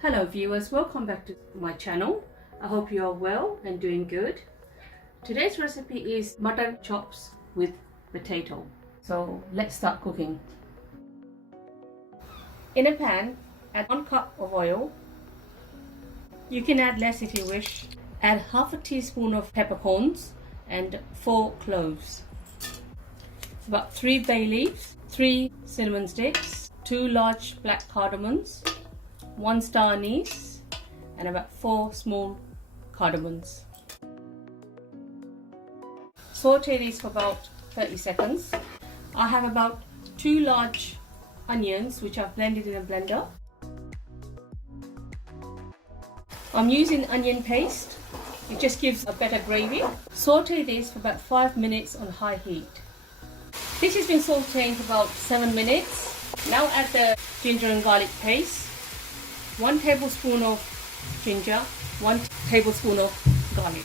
Hello viewers, welcome back to my channel. I hope you are well and doing good. Today's recipe is mutton chops with potato. So let's start cooking. In a pan, add 1 cup of oil. You can add less if you wish. Add half a teaspoon of peppercorns and 4 cloves. About 3 bay leaves, 3 cinnamon sticks, 2 large black cardamoms, 1 star anise, and about 4 small cardamoms. Saute these for about 30 seconds. I have about 2 large onions which I've blended in a blender. I'm using onion paste. It just gives a better gravy. Saute this for about 5 minutes on high heat. This has been sauteing for about 7 minutes. Now add the ginger and garlic paste. 1 tablespoon of ginger, 1 tablespoon of garlic.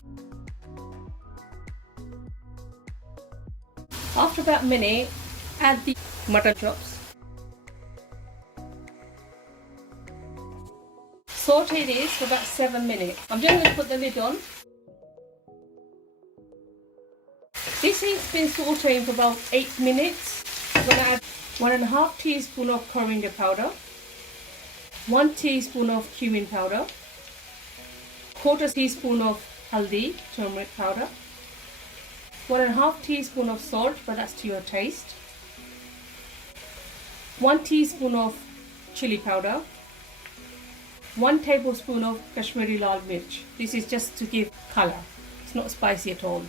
After about a minute, add the mutton chops. Saute this for about 7 minutes. I'm just going to put the lid on. This has been sauteing for about 8 minutes. I'm going to add 1.5 teaspoon of coriander powder, 1 teaspoon of cumin powder, 1/4 teaspoon of haldi, turmeric powder, 1.5 teaspoon of salt, but that's to your taste, 1 teaspoon of chili powder, 1 tablespoon of Kashmiri lal mirch. This is just to give color. It's not spicy at all.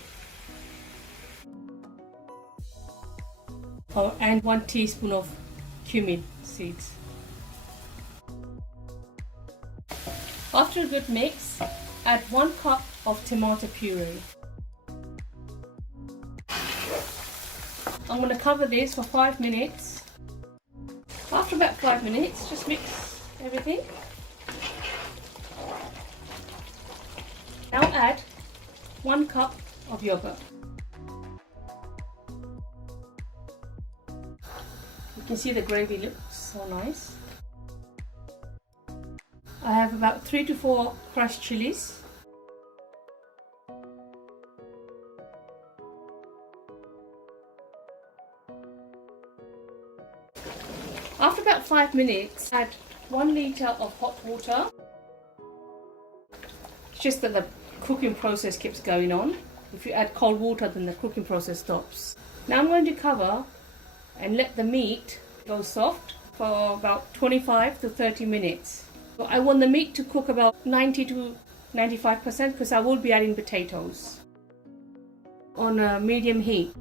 Oh, and 1 teaspoon of cumin seeds. After a good mix, add 1 cup of tomato puree. I'm going to cover this for 5 minutes. After about 5 minutes, just mix everything. Now add 1 cup of yogurt. You can see the gravy looks so nice. I have about 3 to 4 crushed chilies. After about 5 minutes, add 1 litre of hot water. It's just that the cooking process keeps going on. If you add cold water, then the cooking process stops. Now I'm going to cover and let the meat go soft for about 25 to 30 minutes. So I want the meat to cook about 90 to 95% because I will be adding potatoes on a medium heat.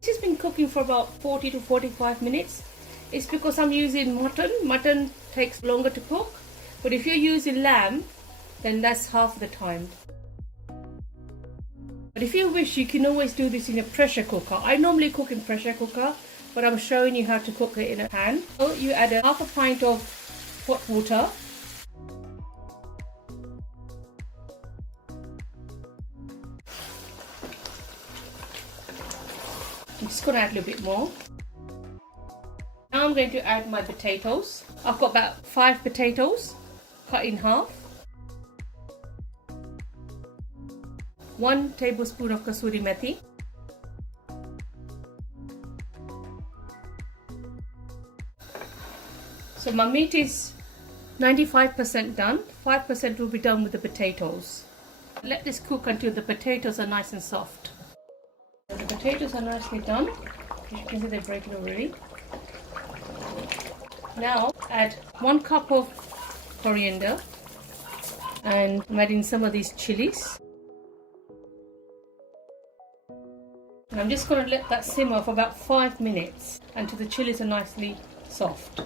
This has been cooking for about 40 to 45 minutes. It's because I'm using mutton. Mutton takes longer to cook, but if you're using lamb, then that's half the time. But if you wish, you can always do this in a pressure cooker. I normally cook in pressure cooker, but I'm showing you how to cook it in a pan. So you add half a pint of hot water. I'm just going to add a little bit more. Now I'm going to add my potatoes. I've got about 5 potatoes cut in half. 1 tablespoon of kasuri methi. So my meat is 95% done. 5% will be done with the potatoes. Let this cook until the potatoes are nice and soft. So the potatoes are nicely done. As you can see, they're breaking already. Now add 1 cup of coriander, and I'm adding some of these chilies. And I'm just going to let that simmer for about 5 minutes until the chilies are nicely soft.